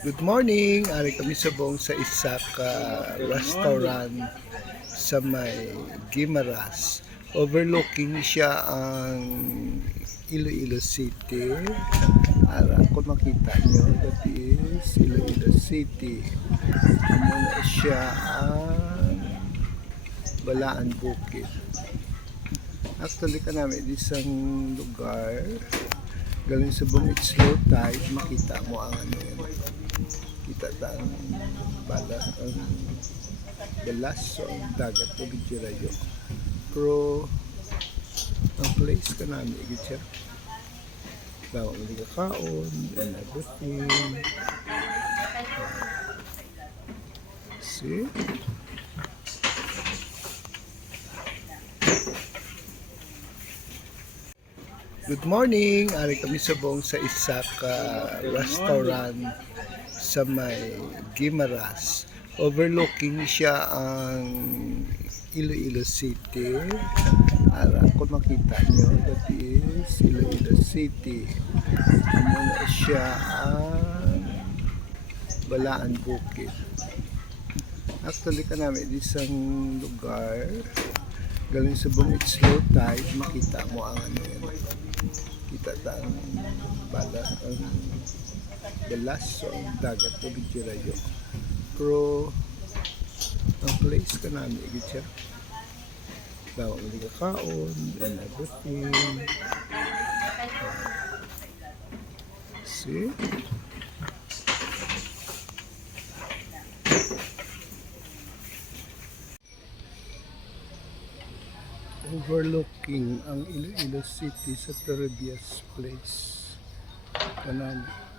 Good morning! Ari kami sa buong sa isa ka restaurant sa may Guimaras. Overlooking siya ang Iloilo City. Para kung makita nyo, that is Iloilo City. Muna siya ang Balaan Bukid. Actually ka namin isang lugar galing sa buong it's low tide, makita mo ang ano yan. Kita ang bala ang balas o ang dagat o bidjirayo. Pero ang place ka namin igit bawa mo ka kaon and everything. See? Good morning! Ari kami sa buong sa isa ka restaurant sa may Guimaras. Overlooking siya ang Iloilo City. Para kung makita nyo, that is Iloilo City. Muna siya ang Balaan Bukid. Actually ka namin isang lugar galing sa buong it's low tide, makita mo ang ano yan. Kita ang bala ang balas o ang dagat o bidjirayo. Pero ang place ka namin igit bawa mo ka kaon and everything. See? Overlooking ang Iloilo City sa Torrebías Place. Kanan.